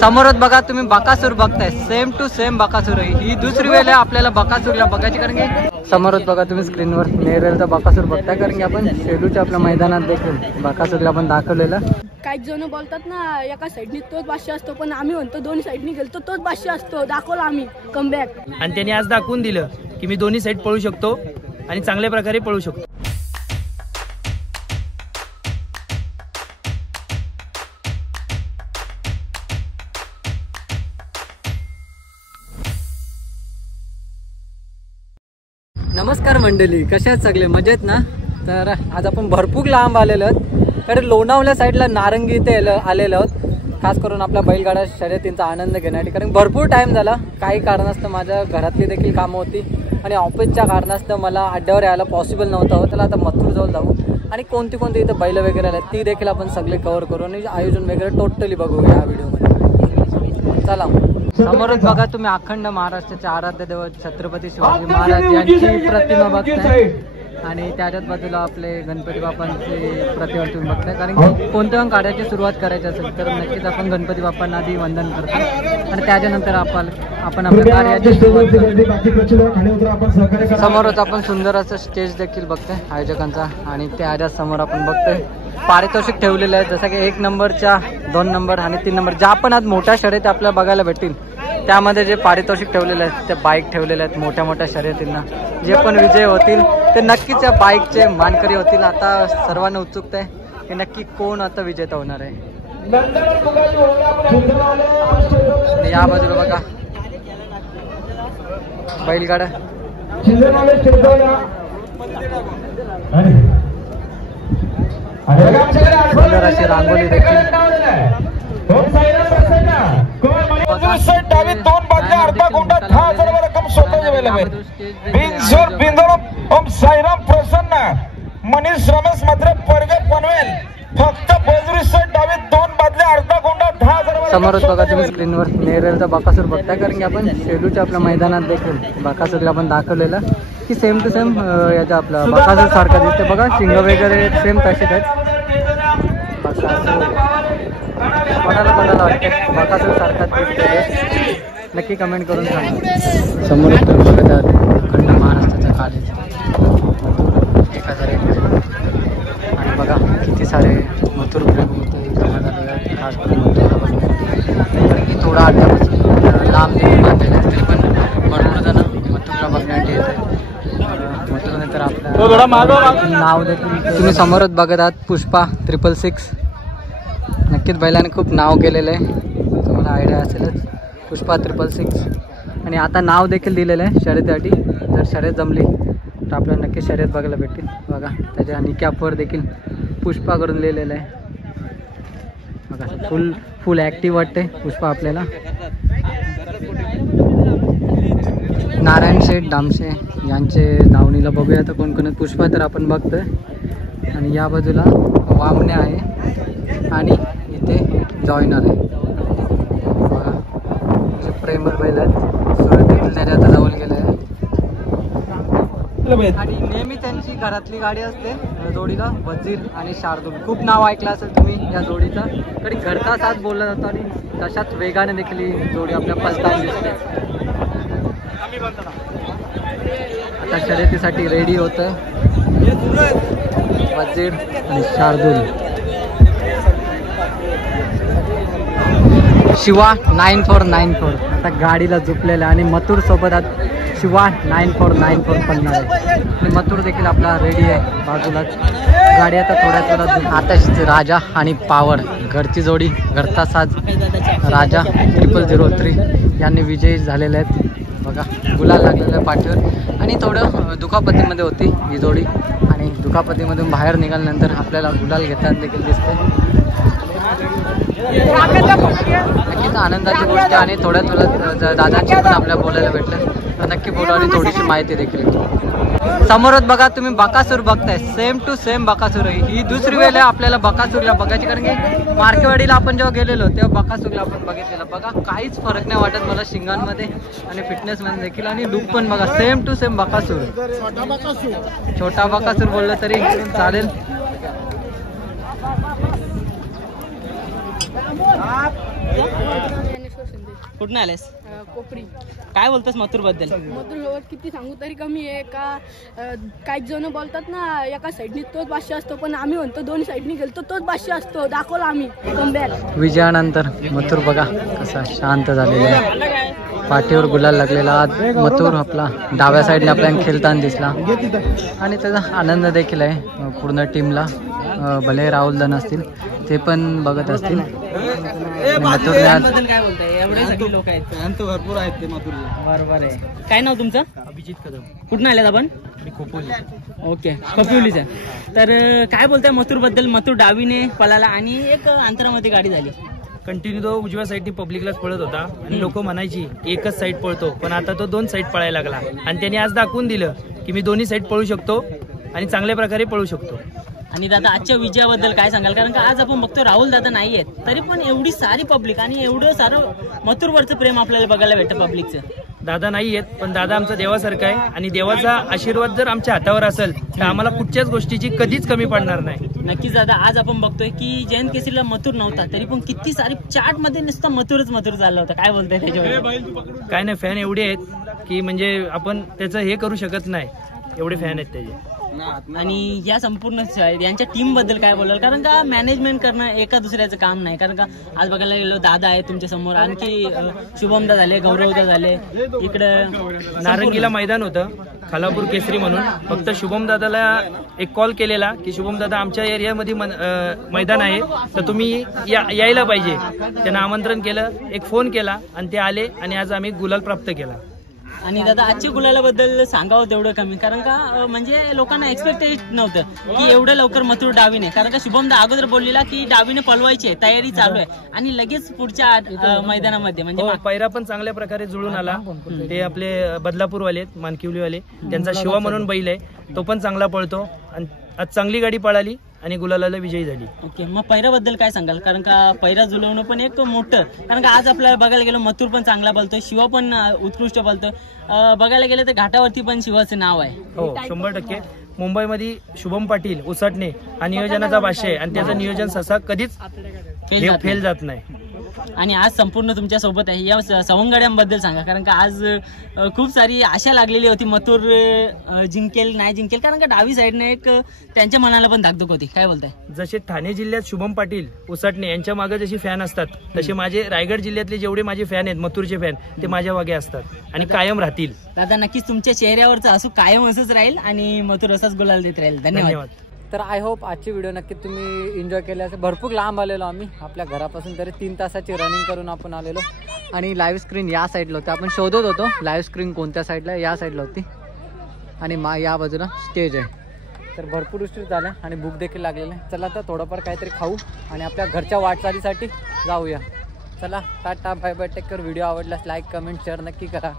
समोरच बघा तुम्ही बकासूर बघताय, सेम टू सेम बकासूर आहे। ही दुसरी वेळ आहे आपल्याला बकासूरला बघायची, कारण की समोरच बघा तुम्ही स्क्रीनवर नेरेलचा बकासूर बघताय, कारण की आपण शेलूच्या आपल्या मैदानात देखील बकासूरला आपण दाखवलेलं। काही जण बोलतात ना एका साईडनी तोच बादशाह असतो, पण आम्ही म्हणतो दोन्ही साईडनी गेलतो तोच बादशाह असतो। दाखवला आम्ही कमबॅक, आणि त्यांनी आज दाखवून दिलं की मी दोन्ही साईड पळू शकतो आणि चांगल्या प्रकारे पळू शकतो। नमस्कार मंडळी, कशा आहेत सगळे? मजेत ना? तर आज आपण भरपूर लांब आलेलो आहोत, तर लोणावल्या साईडला नारंगी इथे आलेलो आहोत, खास करून आपल्या बैलगाडा शर्यतींचा आनंद घेण्यासाठी। कारण भरपूर टाइम झाला, काही कारणास्तव माझ्या घरातली देखील कामं होती आणि ऑफिसच्या कारणास्तव मला अड्ड्यावर यायला पॉसिबल नव्हतं। त्याला आता मथुर जवळ जाऊ आणि कोणती कोणती इथं बैल वगैरे आले ती देखील आपण सगळे कव्हर करू आणि आयोजन वगैरे टोटली बघूया या व्हिडिओमध्ये। चला, समोरच बघा तुम्ही अखंड महाराष्ट्राचे आराध्य दैवत छत्रपती शिवाजी महाराज यांची प्रतिमा बघताय आणि त्याच्याच बाजूला आपले गणपती बाप्पांची प्रतिमा तुम्ही बघताय। कारण की कोणत्या कार्याची सुरुवात करायची असेल तर नक्कीच आपण गणपती बाप्पांना आधी वंदन करतो आणि त्याच्यानंतर आपण आपल्या कार्याची सुरुवात करतो। समोरच आपण सुंदर असं स्टेज देखील बघतोय आयोजकांचा आणि त्याच्या समोर आपण बघतोय पारितोषिक ठेवलेले आहेत, जसं की 1 नंबरच्या 2 नंबर आणि 3 नंबर ज्या पण आज मोठ्या शर्यती आपल्याला बघायला भेटतील त्यामध्ये जे पारितोषिक ठेवलेले आहेत ते बाईक ठेवलेले आहेत। मोठ्या मोठ्या शर्यतींना जे पण विजय होतील ते नक्कीच या बाईकचे मानकरी होतील। आता सर्वांना उत्सुकता आहे की नक्की कोण आता विजेता होणार आहे। या बाजूला बघा बैलगाडा, सुंदर अशी रांगोली देखील, मनीष रमेश मात्र परगे पनवेल फक्त समोरच बघा तुम्ही स्क्रीनवर नेरेलचा बकासूर बघताय, कारण की आपण शेलूच्या आपल्या मैदानात देखील बकासूरला आपण दाखवलेलं की सेम टू सेम याचा आपला बकासूर सारखा दिसते बघा, शिंग वगैरे सेम तसेच आहेत। कोणाला वाटतं बकासूर सारखा दिसते नक्की कमेंट करून सांगा। समोरच तुम्ही बघत आहात अखंड महाराष्ट्राचा कॉलेज 1001 आणि बघा किती सारे मथुर प्रेम होतं खास करून थोडा अड्ड्यापासून लांब बांधलेले आहेत तरी पण भरपूर जण मथुरला बघण्यासाठी येतात। मथुरनंतर आपलं नाव देखील तुम्ही समोरच बघत आहात पुष्पा 666, नक्कीच बैलाने खूप नाव केलेलं आहे, तुम्हाला आयडिया असेलच पुष्पा 666 आणि आता नाव देखील दिलेलं आहे शर्यतीसाठी। जर शर्यत जमली तर आपल्याला नक्की शर्यत बघायला भेटतील। बघा त्याच्या निकॅपवर देखील पुष्पा करून लिहिलेलं आहे बघा, फुल ॲक्टिव्ह वाटते पुष्पा आपल्याला। नारायण शेठ दामशे यांचे दावणीला बघूया तर कोण कोण पुष्पा तर आपण बघतोय आणि या बाजूला वामने आहे आणि इथे जॉईनर आहे बघा, जे प्रेमर बैल आहेत सुरत देखील त्याच्या आता जवळ गेले आहे आणि नेहमी त्यांची घरातली गाडी असते जोडीला वजीर आणि शार्दूल। खूप नाव ऐकलं असेल तुम्ही या जोडीचा, कधी घरचा साथ बोलला जातो आणि तशाच वेगाने देखील ही जोडी आपल्या पलताना दिसते। आता शर्यतीसाठी रेडी होतं वजीर आणि शार्दूल। शिवा 9494 आता गाडीला झुपलेला आणि मथुर सोबत शिवा 9494 पडणार आहे आणि मथुर देखील आपला रेडी आहे बाजूलाच। गाडी आता थोड्या आता राजा आणि पावर घरची जोडी, घरचा साज राजा 0003 यांनी विजयी झालेले आहेत बघा, गुलाल लागलेलं पाठीवर आणि थोडं दुखापतीमध्ये होती ही जोडी आणि दुखापतीमधून बाहेर निघाल्यानंतर आपल्याला गुलाल घेताना देखील दिसते। नक्कीच आनंदाची गोष्ट आणि थोड्या दादांची पण आपल्याला बोलायला भेटलं तर नक्की बोलू आणि थोडीशी माहिती देखील। समोरच बघा तुम्ही बकासूर बघताय, सेम टू सेम बकासूर आहे। ही दुसरी वेळ आहे आपल्याला बकासूरला बघायची, कारण की मार्केवाडीला आपण जेव्हा गेलेलो तेव्हा बकासूरला आपण बघितलेलं बघा, काहीच फरक नाही वाटत मला शिंगांमध्ये आणि फिटनेसमध्ये देखील आणि लुक पण बघा सेम टू सेम बकासूर। छोटा बकासूर बोललं तरी चालेल। कुठून आलेस? कोपरी. काय बोलतोस मथुर बद्दल? मथुर सोबत किती सांगू तरी कमी आहे का. काही जण बोलतात ना एका साईडनी तोच भाष्य असतो, पण आम्ही म्हणतो दोन्ही साईडनी गेलतो तोच भाष्य असतो. दाखवलं आम्ही कमबॅक. विजयानंतर मथुर बघा कसा शांत झालेला आहे. पाठीवर गुलाल लागलेला मथुर आपला डाव्या साईडने आपल्याला खेळताना दिसला आणि त्याचा आनंद देखील आहे पूर्ण टीमला. भले राहुल दन असतील ते पण बघत असतील. मथुरने आज काय बोलताय? एवढे सगळे लोक आहेत, भरपूर आहेत ते मथुरला. बरोबर आहे. काय नाव तुमचं? अभिजित कदम. कुठून आलेत आपण? मी खोपोली. ओके, कपिवलीचा. तर काय बोलताय मथुर बद्दल? मथुर डावीने पळाला आणि एक अंतरामध्ये गाडी झाली. कंटिन्यू तो उजव्या साईडनी पब्लिकलाच पळत होता आणि लोक म्हणायची एकच साईड पळतो, पण आता तो 2 साईड पळायला लागला आणि त्याने आज दाखवून दिलं की मी दोन्ही साईड पळू शकतो आणि चांगल्या प्रकारे पळू शकतो. आणि दादा आजच्या विजयाबद्दल काय सांगाल? कारण का आज आपण बघतो राहुल दादा नाही आहेत, तरी पण एवढी सारी पब्लिक आणि एवढं सारं मथुरवरचं प्रेम आपल्याला बघायला भेटतं पब्लिकचं. दादा नाही आहेत, पण दादा आमचा देवासारखा आहे आणि देवाचा आशीर्वाद जर आमच्या हातावर असेल तर आम्हाला कुठच्याच गोष्टीची कधीच कमी पडणार नाही. नक्कीच दादा. आज आपण बघतोय की जयंत केसरीला मथुर नव्हता, तरी पण किती सारी चार्ट मध्ये नुसतं मथुर चाललं होतं. काय बोलताय त्याच्यावर? काय नाही, फॅन एवढे आहेत की म्हणजे आपण त्याचं हे करू शकत नाही, एवढे फॅन आहेत त्याचे. आणि या संपूर्ण यांच्या टीम बद्दल काय बोलाल? कारण का मॅनेजमेंट करणं एका दुसऱ्याचं काम नाही. कारण का आज बघायला गेलो दादा आहे तुमच्या समोर, आणखी शुभमदा झाले, गौरवदा झाले, इकडं नारंगीला मैदान होतं खालापूर केसरी म्हणून. फक्त शुभम दादाला एक कॉल केलेला की शुभम दादा आमच्या एरियामध्ये मैदान आहे तर तुम्ही यायला पाहिजे. त्यांना आमंत्रण केलं, एक फोन केला आणि ते आले आणि आज आम्ही गुलाल प्राप्त केला. आणि दादा आजच्या गुलालाबद्दल सांगावं तेवढं कमी. कारण का म्हणजे लोकांना एक्सपेक्टेड नव्हतं की एवढं लवकर मथुर डावीने. कारण का शुभमदा अगोदर बोललेला की डावीने पळवायची तयारी चालू आहे आणि लगेच पुढच्या मैदानामध्ये म्हणजे पैरा पण चांगल्या प्रकारे जुळून आला. ते आपले बदलापूरवाले मानकिवलीवाले, त्यांचा शिवा म्हणून बैल आहे, तो पण चांगला पळतो आणि आज चांगली गाडी पळाली आणि गुलालाला विजयी झाली. ओके, मग पैराबद्दल काय सांगाल? कारण का पैरा जुळवणं पण एक मोठं. कारण का आज आपल्याला बघायला गेलो मथुर पण चांगला बोलतोय, शिवा पण उत्कृष्ट बोलतोय. बघायला गेलं तर घाटावरती पण शिवाचं नाव आहे. हो, 100%. मुंबईमध्ये शुभम पाटील उसाटणे हा नियोजनाचा भाष्य आहे आणि त्याचं नियोजन ससा कधीच फेल जात नाही. आणि आज संपूर्ण तुमच्या सोबत आहे. या सवंगड्यांबद्दल सांगा. कारण का आज खूप सारी आशा लागलेली होती मथुर जिंकेल नाही जिंकेल, कारण का डावी साईडने एक त्यांच्या मनाला पण धाकधूक होती. काय बोलताय? जसे ठाणे जिल्ह्यात शुभम पाटील उसाटणे यांच्या मागे जशी फॅन असतात, तसे माझे रायगड जिल्ह्यातले जेवढे माझे फॅन आहेत मथुरचे फॅन, ते माझ्या मागे असतात आणि कायम राहतील. दादा नक्कीच तुमच्या चेहऱ्यावरचं असू कायम असंच राहील आणि मथुर असाच गुलाल देत राहील. धन्यवाद. तर आय होप आजची व्हिडिओ नक्की तुम्ही एन्जॉय केली असेल. भरपूर लांब आलेलो आम्ही आपल्या घरापासून, तरी 3 तासाची रनिंग करून आपण आलेलो. आणि लाईव्ह स्क्रीन या साईडला होती, आपण शोधत होतो लाईव्ह स्क्रीन कोणत्या साईडला, या साईडला होती आणि या बाजूला स्टेज आहे. तर भरपूर उशीर झाला आणि भूक देखील लागलेलं आहे. चला तर थोडंफार काहीतरी खाऊ आणि आपल्या घरच्या वाटचालीसाठी जाऊया. चला tata bye bye, take care. Video आवडल्यास लाईक कमेंट शेअर नक्की करा.